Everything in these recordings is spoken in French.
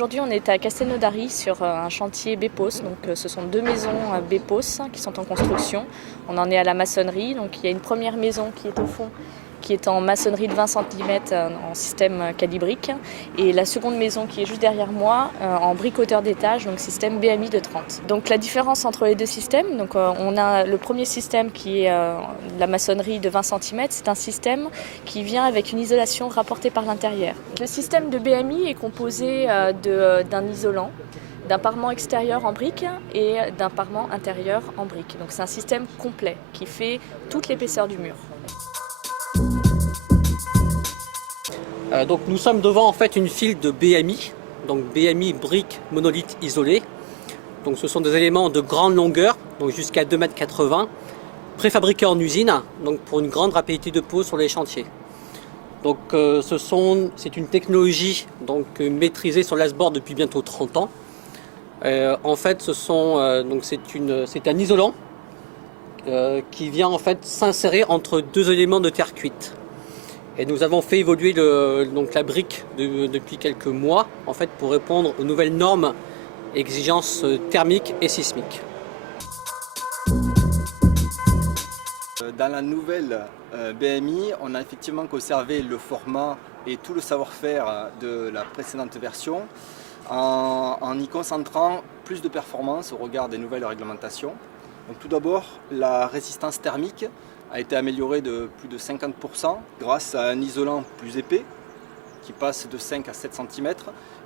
Aujourd'hui, on est à Castelnaudary sur un chantier BEPOS. Donc, ce sont 2 maisons BEPOS qui sont en construction. On en est à la maçonnerie. Donc, il y a une première maison qui est au fond, qui est en maçonnerie de 20 cm en système calibrique. Et la seconde maison qui est juste derrière moi en briques hauteur d'étage, donc système BMI de 30. Donc la différence entre les deux systèmes, donc on a le premier système qui est la maçonnerie de 20 cm, c'est un système qui vient avec une isolation rapportée par l'intérieur. Le système de BMI est composé d'un isolant, d'un parement extérieur en briques et d'un parement intérieur en briques. Donc c'est un système complet qui fait toute l'épaisseur du mur. Donc nous sommes devant en fait une file de BMI, donc BMI briques monolithes isolées. Donc ce sont des éléments de grande longueur, donc jusqu'à 2,80 m, préfabriqués en usine, donc pour une grande rapidité de pose sur les chantiers. Donc c'est une technologie donc maîtrisée sur l'Asbord depuis bientôt 30 ans. En fait c'est un isolant qui vient en fait s'insérer entre 2 éléments de terre cuite. Et nous avons fait évoluer la brique depuis quelques mois en fait, pour répondre aux nouvelles normes et exigences thermiques et sismiques. Dans la nouvelle BMI, on a effectivement conservé le format et tout le savoir-faire de la précédente version en y concentrant plus de performance au regard des nouvelles réglementations. Donc, tout d'abord, la résistance thermique a été améliorée de plus de 50% grâce à un isolant plus épais qui passe de 5 à 7 cm,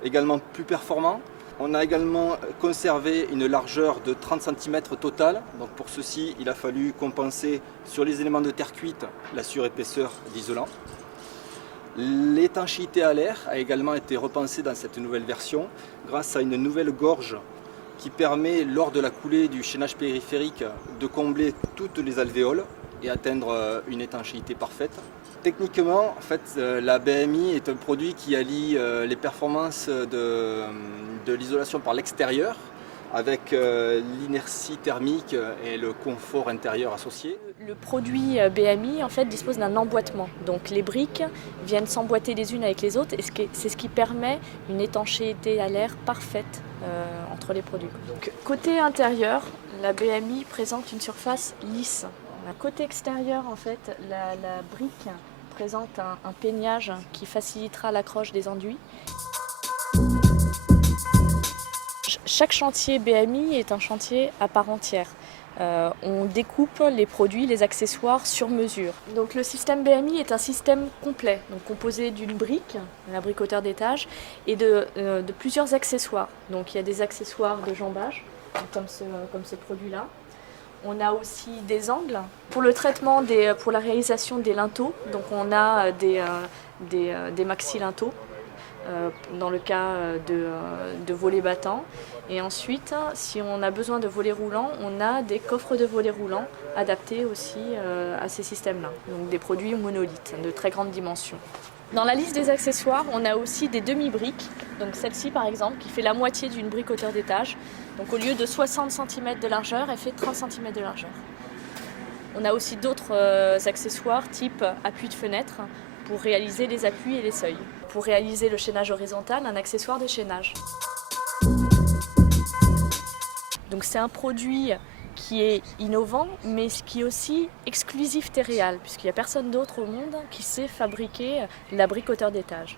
également plus performant. On a également conservé une largeur de 30 cm totale. Donc pour ceci, il a fallu compenser sur les éléments de terre cuite la surépaisseur d'isolant. L'étanchéité à l'air a également été repensée dans cette nouvelle version grâce à une nouvelle gorge qui permet, lors de la coulée du chaînage périphérique, de combler toutes les alvéoles et atteindre une étanchéité parfaite. Techniquement, en fait, la BMI est un produit qui allie les performances de l'isolation par l'extérieur avec l'inertie thermique et le confort intérieur associé. Le produit BMI en fait, dispose d'un emboîtement. Donc les briques viennent s'emboîter les unes avec les autres et c'est ce qui permet une étanchéité à l'air parfaite entre les produits. Donc, côté intérieur, la BMI présente une surface lisse. Côté extérieur, en fait, la brique présente un peignage qui facilitera l'accroche des enduits. Chaque chantier BMI est un chantier à part entière. On découpe les produits, les accessoires sur mesure. Donc le système BMI est un système complet, donc composé d'une brique, la brique hauteur d'étage, et de plusieurs accessoires. Donc il y a des accessoires de jambage, comme ce produit-là. On a aussi des angles pour le traitement, pour la réalisation des linteaux. Donc on a des maxi linteaux dans le cas de volets battants. Et ensuite, si on a besoin de volets roulants, on a des coffres de volets roulants adaptés aussi à ces systèmes-là. Donc des produits monolithes de très grande dimension. Dans la liste des accessoires, on a aussi des demi-briques. Donc celle-ci par exemple, qui fait la moitié d'une brique hauteur d'étage. Donc au lieu de 60 cm de largeur, elle fait 30 cm de largeur. On a aussi d'autres accessoires type appui de fenêtre pour réaliser les appuis et les seuils. Pour réaliser le chaînage horizontal, un accessoire de chaînage. Donc c'est un produit qui est innovant, mais qui est aussi exclusif Terreal, puisqu'il n'y a personne d'autre au monde qui sait fabriquer la brique hauteur d'étage.